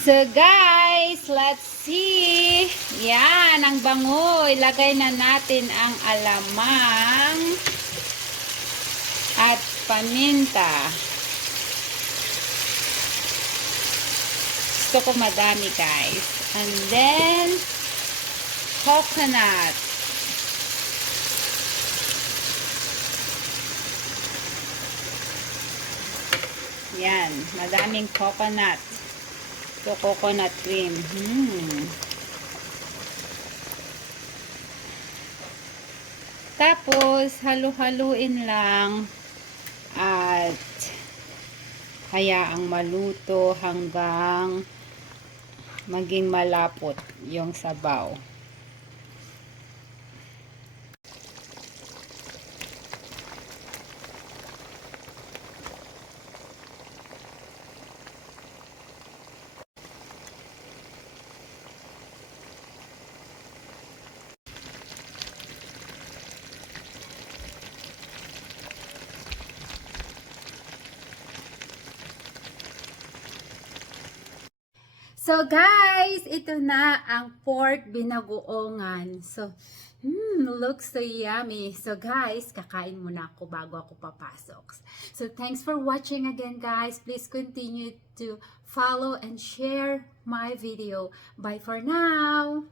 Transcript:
So guys, let's see. Yan, ang bango. Ilagay na natin ang alamang at paminta. Gusto ko madami guys. And then, coconut. Yan, madaming coconut. Ito, coconut cream. Tapos, halu-haluin lang at hayaang maluto hanggang maging malapot yung sabaw. So guys, ito na ang pork binagoongan. So, looks so yummy. So guys, kakain muna ako bago ako papasok. So thanks for watching again guys. Please continue to follow and share my video. Bye for now!